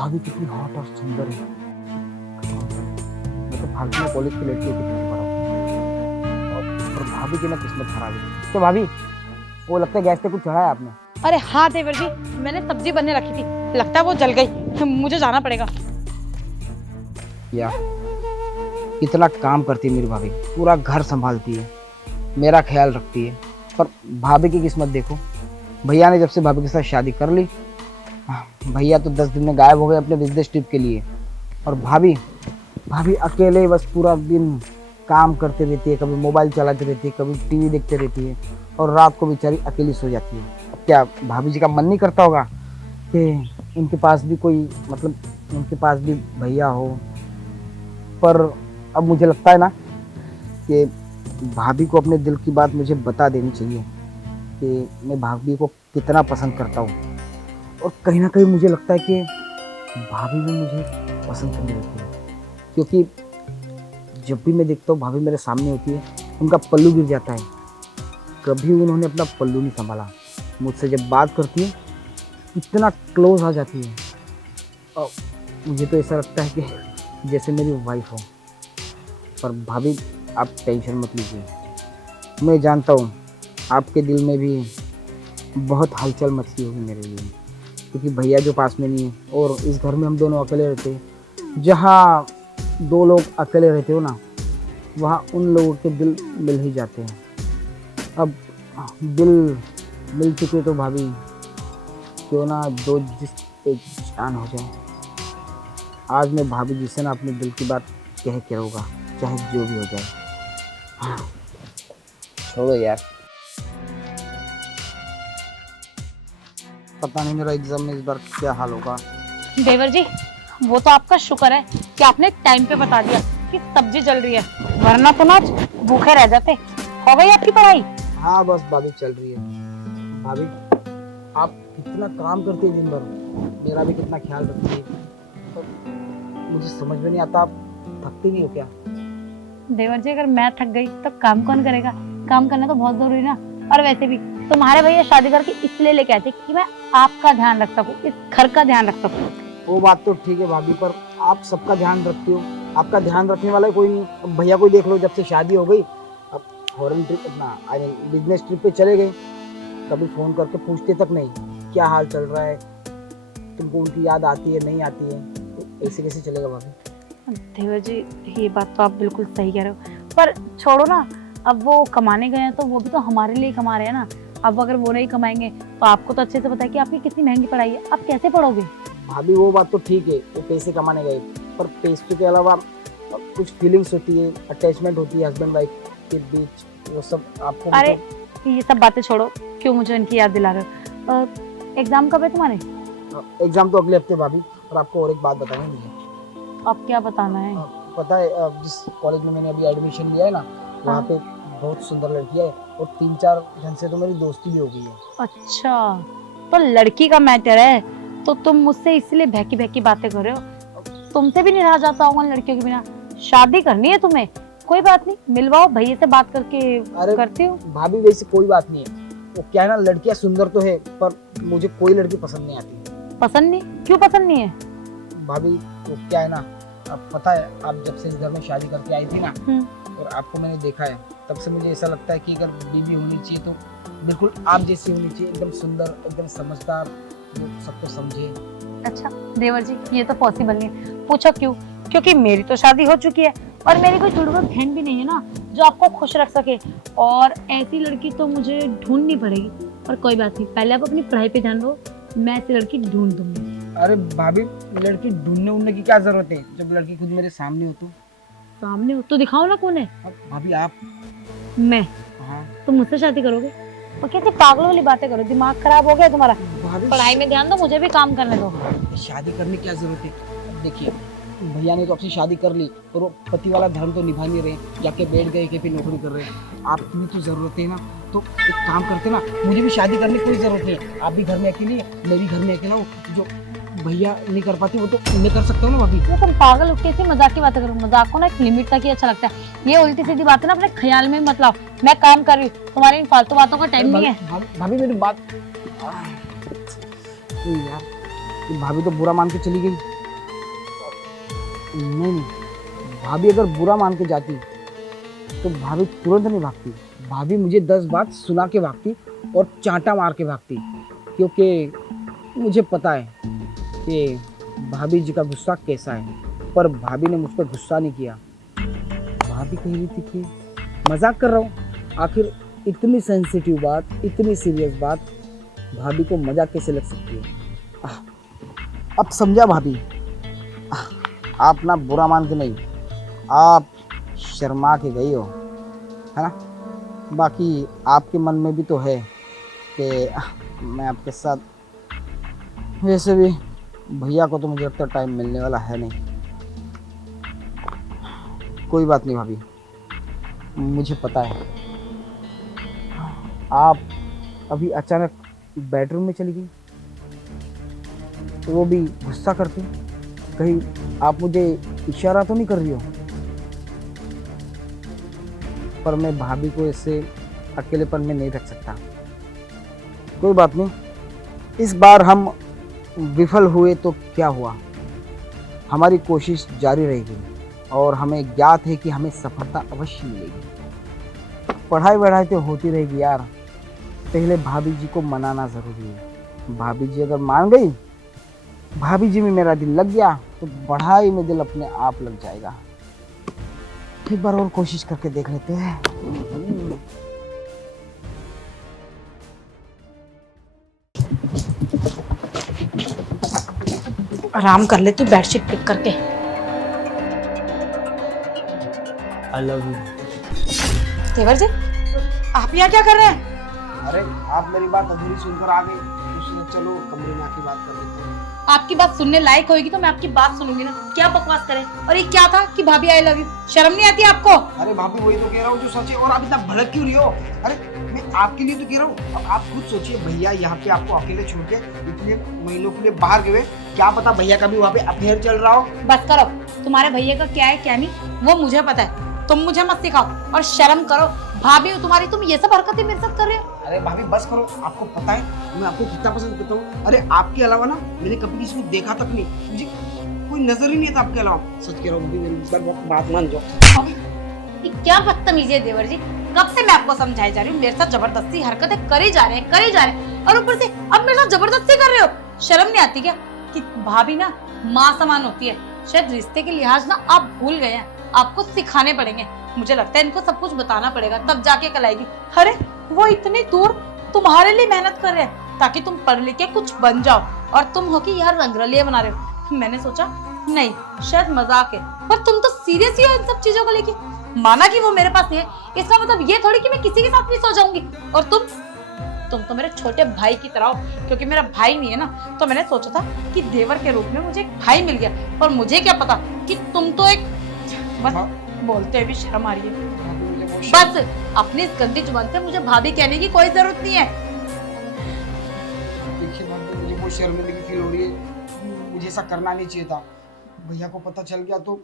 भाभी कितनी हॉट और सुंदर है। मैं तो फालतू में कॉलेज की लड़कियों की तरफ पड़ा हूँ। और भाभी की ना किस्मत खराब है। तो भाभी वो लगता है गैस पे कुछ चढ़ा है आपने। अरे हाँ देवर जी, मैंने सब्जी बनने रखी थी, लगता है वो जल गई। मुझे जाना पड़ेगा। या कितना काम करती है मेरी भाभी, पूरा घर संभालती है, मेरा ख्याल रखती है। पर भाभी की किस्मत देखो, भैया ने जब से भाभी के साथ शादी कर ली, भैया तो 10 दिन में गायब हो गए अपने बिजनेस ट्रिप के लिए। और भाभी भाभी अकेले बस पूरा दिन काम करते रहती है, कभी मोबाइल चलाती रहती है, कभी टीवी देखते रहती है, और रात को बेचारी अकेली सो जाती है। अब क्या भाभी जी का मन नहीं करता होगा कि उनके पास भी कोई, मतलब उनके पास भी भैया हो। पर अब मुझे लगता है ना कि भाभी को अपने दिल की बात मुझे बता देनी चाहिए कि मैं भाभी को कितना पसंद करता हूँ। और कहीं ना कहीं मुझे लगता है कि भाभी भी मुझे पसंद करने लगती है, क्योंकि जब भी मैं देखता हूँ भाभी मेरे सामने होती है, उनका पल्लू गिर जाता है। कभी उन्होंने अपना पल्लू नहीं संभाला। मुझसे जब बात करती है इतना क्लोज आ जाती है, और मुझे तो ऐसा लगता है कि जैसे मेरी वाइफ हो। पर भाभी आप टेंशन मत लीजिए, मैं जानता हूँ आपके दिल में भी बहुत हलचल मची होगी मेरे लिए, क्योंकि भैया जो पास में नहीं है और इस घर में हम दोनों अकेले रहते हैं। जहाँ दो लोग अकेले रहते हो ना, वहाँ उन लोगों के दिल मिल ही जाते हैं। अब दिल मिल चुके तो भाभी क्यों ना दो जिस एक जान हो जाए। आज मैं भाभी जी से ना अपने दिल की बात कह के रहूँगा, चाहे जो भी हो जाए। हाँ, छोड़ो यार, पता नहीं मेरा एग्जाम में इस बार क्या हाल होगा। देवर जी, वो तो आपका शुक्र है कि आपने टाइम पे बता दिया कि सब्जी जल रही है, वरना तो ना आज भूखे रह जाते। हो गई आपकी पढ़ाई? हाँ बस भाभी चल रही है। भाभी आप कितना काम करती है दिन भर, मेरा भी कितना ख्याल रखती है, तो मुझे समझ में नहीं आता आप थकती भी हो क्या। देवर जी, अगर मैं थक गई तो काम कौन करेगा? काम करना तो बहुत जरूरी ना। और वैसे भी तुम्हारे भैया शादी करके इसलिए लेके आए थे कि मैं आपका ध्यान रख सकूं, इस घर का ध्यान रख सकूं। वो बात तो ठीक है भाभी, पर आप सबका ध्यान रखती हो, आपका ध्यान रखने वाला कोई नहीं। अब भैया को देख लो, जब से शादी हो गई अब फॉरेन ट्रिप, अपना आई मीन बिजनेस ट्रिप पे चले गए, कभी फ़ोन करके पूछते तक नहीं क्या हाल चल रहा है, तुमको उनकी याद आती है नहीं आती है। तो ऐसे कैसे चलेगा भाभी। देवर जी, ये बात तो आप बिल्कुल सही कह रहे हो, पर छोड़ो ना। अब वो कमाने गए हैं तो वो भी तो हमारे लिए कमा रहे हैं ना। अब अगर वो नहीं कमाएंगे तो आपको तो अच्छे से पता है कि आपकी कितनी महंगी पढ़ाई है, आप कैसे पढ़ोगे? भाभी वो बात तो ठीक है, वो पैसे कमाने गए, पर पैसों के अलावा कुछ फीलिंग्स होती है, अटैचमेंट होती है हस्बैंड वाइफ के बीच, वो सब आपको अरे ये सब बातें छोड़ो, क्यों मुझे इनकी याद दिला रहे हो? एग्जाम कब है तुम्हारे? एग्जाम तो अगले हफ्ते भाभी। और आपको और एक बात बतानी है मुझे। अब क्या बताना है? पता है जिस कॉलेज में मैंने अभी एडमिशन लिया है ना, वहाँ पे बहुत सुंदर लड़की है, और 3-4 जन से तो मेरी दोस्ती भी हो गई है। अच्छा, तो लड़की का मैटर है तो तुम मुझसे इसलिए बहकी बहकी बातें कर रहे हो? तुमसे भी नहीं रहा जाता होगा लड़कियों के बिना। शादी करनी है तुम्हें, कोई बात नहीं, मिलवाओ, भैया से बात करके करती हूँ। भाभी वैसे कोई बात नहीं है, वो क्या है ना, लड़कियां सुंदर तो है, पर मुझे कोई लड़की पसंद नहीं आती। पसंद नहीं? क्यों पसंद नहीं है? भाभी वो क्या है ना, अब पता है आप जब से इस घर में शादी करके आई थी ना, और आपको मैंने देखा है, तब से मुझे ऐसा लगता है कि अगर बीवी होनी चाहिए तो बिल्कुल आप जैसी होनी चाहिए, एकदम सुंदर, एकदम समझदार, जो सबको समझे। अच्छा देवर जी, ये तो पॉसिबल नहीं है। पूछो क्यों? क्योंकि मेरी तो शादी हो चुकी है और मेरी कोई जुड़वा बहन भी नहीं है ना जो आपको खुश रख सके, और ऐसी लड़की तो मुझे ढूंढनी पड़ेगी। पर कोई बात नहीं, पहले आप अपनी पढ़ाई पे ध्यान दो, मैं ऐसी लड़की ढूंढ दूंगी। अरे भाभी लड़की ढूंढने उड़ने की क्या जरूरत है, जब लड़की खुद मेरे सामने हो तो। सामने हो तो दिखाओ ना कौन है। अब भाभी आप। मैं? हाँ तुम मुझसे शादी करोगे? और कैसे पागलों वाली बातें करो, दिमाग खराब हो गया तुम्हारा? भाभी पढ़ाई में ध्यान दो, मुझे भी काम करने दो। शादी करने की क्या जरूरत है। अब देखिए भैया ने तो आपसे शादी कर ली, और वो पति वाला धर्म तो निभा नहीं रहे, जाके बैठ गए कि फिर नौकरी कर रहे हैं। आपकी भी तो जरूरत है ना, तो एक काम करते ना, मुझे भी शादी करने की कोई जरूरत नहीं है। आप भी घर में अकेली है, मैं भी घर में अकेला हूँ, जो भैया नहीं कर पाती वो तो मैं कर सकता हूँ ना भाभी। ये तुम पागल हो, कैसी मजाक की बातें करो? मजाक को ना एक लिमिट तक ही अच्छा लगता है। ये उल्टी सीधी बातें ना अपने ख्याल में मत लाओ। मैं काम कर रही हूँ, तुम्हारी इन फालतू बातों का टाइम नहीं है। भाभी मेरी बात यार, कि भाभी तो बुरा मान के चली गई। नहीं नहीं, भाभी अगर बुरा मान के जाती तो भाभी तुरंत नहीं भागती। भाभी मुझे 10 बात सुना के भागती और चांटा मार के भागती, क्योंकि मुझे पता है कि भाभी जी का गुस्सा कैसा है। पर भाभी ने मुझ पर गुस्सा नहीं किया। भाभी कह रही थी कि मजाक कर रहा हूँ। आखिर इतनी सेंसिटिव बात, इतनी सीरियस बात भाभी को मजाक कैसे लग सकती है। अब समझा भाभी। आप ना बुरा मान के नहीं, आप शर्मा के गई हो, है ना। बाकी आपके मन में भी तो है कि मैं आपके साथ, वैसे भी भैया को तो मुझे अब तक टाइम मिलने वाला है नहीं। कोई बात नहीं भाभी, मुझे पता है। आप अभी अचानक बेडरूम में चली गई, तो वो भी गुस्सा करती। कहीं आप मुझे इशारा तो नहीं कर रही हो? पर मैं भाभी को ऐसे अकेलेपन में नहीं रख सकता। कोई बात नहीं, इस बार हम विफल हुए तो क्या हुआ, हमारी कोशिश जारी रहेगी और हमें ज्ञात है कि हमें सफलता अवश्य मिलेगी। पढ़ाई वढ़ाई तो होती रहेगी यार, पहले भाभी जी को मनाना ज़रूरी है। भाभी जी अगर मान गई, भाभी जी में मेरा दिल लग गया, तो पढ़ाई में दिल अपने आप लग जाएगा। एक बार और कोशिश करके देख लेते हैं। आराम कर ले तू बेडशीट पिक करके। I love you. देवर जी, आप यहाँ क्या कर रहे हैं? अरे आप मेरी बात अधूरी सुनकर आ गई, तो चलो कमरे में आके बात कर लेते हैं। आपकी बात सुनने लायक होगी तो मैं आपकी बात सुनूंगी ना। क्या बकवास करें? और ये क्या था कि भाभी आई लव यू? शर्म नहीं आती आपको? अरे भाभी वही तो कह रहा हूँ जो सच है, और आप इतना भड़क क्यों रही हो? अरे मैं आपके लिए तो कह रहा हूँ। अब आप खुद सोचिए, भैया यहाँ पे आपको अकेले छोड़ के इतने महीनों के लिए बाहर गए, क्या पता भैया का भी वहाँ पे अफेयर चल रहा हो। बस करो, तुम्हारे भैया का क्या है क्या नहीं वो मुझे पता है। तुम मुझे मत सिखाओ और शर्म करो। भाभी हो तुम्हारी, तुम ये सब हरकतें मेरे साथ कर रहे हो? अरे भाभी बस करो, आपको पता है मैं आपको कितना पसंद करता हूँ। अरे आपके अलावा ना मैंने कभी किसी को देखा तक नहीं, मुझे कोई नजर ही नहीं था आपके अलावा। सच कह रहा हूँ, मेरी बात मान जाओ। ये क्या बदतमीजी है देवर जी? कब से मैं आपको समझाई जा रही हूँ, मेरे साथ जबरदस्ती हरकतें करे जा रहे हैं और ऊपर से अब मेरे साथ जबरदस्ती कर रहे हो। शर्म नहीं आती क्या कि भाभी ना माँ समान होती है? शायद रिश्ते के लिहाज ना आप भूल गए हैं, आपको सिखाने पड़ेंगे। मुझे लगता है इनको सब कुछ बताना पड़ेगा, तब जाके कल आएगी। अरे वो इतनी दूर तुम्हारे लिए मेहनत कर रहे हैं ताकि तुम पढ़ लिख के कुछ बन जाओ, और तुम हो कि यार रंगरलिया बना रहे हो। मैंने सोचा नहीं, शायद मजाक है, पर तुम तो सीरियस ही हो इन सब चीजों को लेके। माना कि वो मेरे पास नहीं है, इसका मतलब ये थोड़ी कि मैं किसी के साथ नहीं सो जाऊंगी। और तुम तो मेरे छोटे भाई की तरह हो, क्योंकि मेरा भाई नहीं है ना, तो मैंने सोचा था कि देवर के रूप में मुझे एक भाई मिल गया। पर मुझे क्या पता कि तुम तो एक, बस बोलते हुए भी शर्म आ रही है। बस अपनी इस गंदी जुबान से मुझे भाभी कहने की कोई जरूरत नहीं है। देखिए मुझे बहुत शर्मिंदगी फील हो रही है, मुझे ऐसा करना नहीं चाहिए था। भैया को पता चल गया तो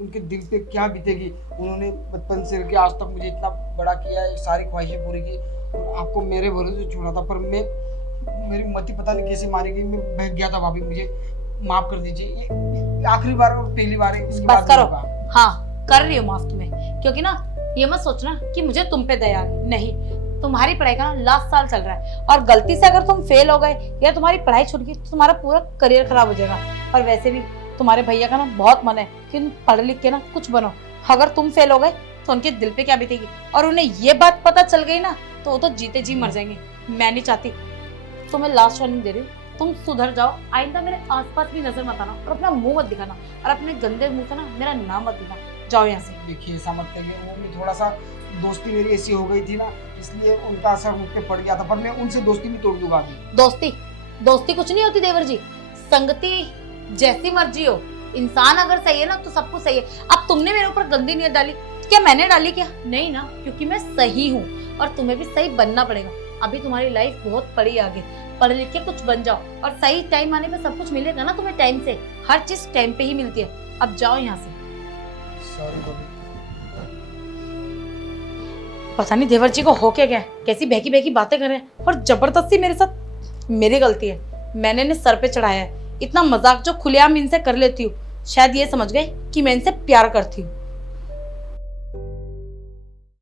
उनके दिल पे क्या बीतेगी। उन्होंने बचपन से लेकर आज तक मुझे इतना बड़ा किया है, सारी ख्वाहिशें पूरी की, और आपको मेरे भरोसे छोड़ा था। पर मेरी मति पता नहीं कैसे मारी गई, मैं बहक गया था। भाभी मुझे माफ कर दीजिए, ये आखिरी बार और पहली बार है, इसके बाद करो। हाँ कर रही हूँ माफ तुम्हें, क्योंकि ना ये मत सोचना कि मुझे तुम पे दया नहीं। तुम्हारी पढ़ाई का ना लास्ट साल चल रहा है, और गलती से अगर तुम फेल हो गए या तुम्हारी पढ़ाई छूट गई तो तुम्हारा पूरा करियर खराब हो जाएगा। और वैसे भी तुम्हारे भैया का ना बहुत मन है कि पढ़ लिख के ना कुछ बनो। अगर तुम फेल हो गए तो उनके दिल पे क्या बीतेगी, और उन्हें ये बात पता चल गई ना तो वो तो जीते जी मर जाएंगे। मैं नहीं चाहती। तुम्हें लास्ट वार्निंग दे रही हूँ, तुम सुधर जाओ। आइंदा मेरे आसपास भी नजर मत आना, और अपना मुंह मत दिखाना, और अपने गंदे मुंह से ना मेरा नाम मत लेना। जाओ यहाँ से। देखिए ऐसा मत करिए, वो भी थोड़ा सा दोस्ती मेरी ऐसी हो गई थी ना, इसलिए उनका असर मुझ पे पड़ गया था। पर मैं उनसे दोस्ती भी तोड़ दूंगा अभी। दोस्ती कुछ नहीं होती देवर जी। संगति जैसी मर्जी हो, इंसान अगर सही है ना तो सब कुछ सही है। अब तुमने मेरे ऊपर गंदी नीयत डाली, क्या मैंने डाली? क्या नहीं ना, क्योंकि मैं सही हूँ, और तुम्हें भी सही बनना पड़ेगा। अभी तुम्हारी लाइफ बहुत पड़ी आगे, पढ़ लिख के कुछ बन जाओ, और सही टाइम आने पे सब कुछ मिलेगा ना तुम्हें। टाइम से हर चीज टाइम पे ही मिलती है। अब जाओ यहाँ से। सॉरी भाभी। पता नहीं देवर जी को हो क्या गया, कैसी बहकी बहकी बातें कर रहे हैं, और जबरदस्ती मेरे साथ। मेरी गलती है, मैंने इन्हें सर पे चढ़ाया है। इतना मजाक जो खुलेआम इनसे कर लेती हूँ, शायद ये समझ गए कि मैं इनसे प्यार करती हूँ।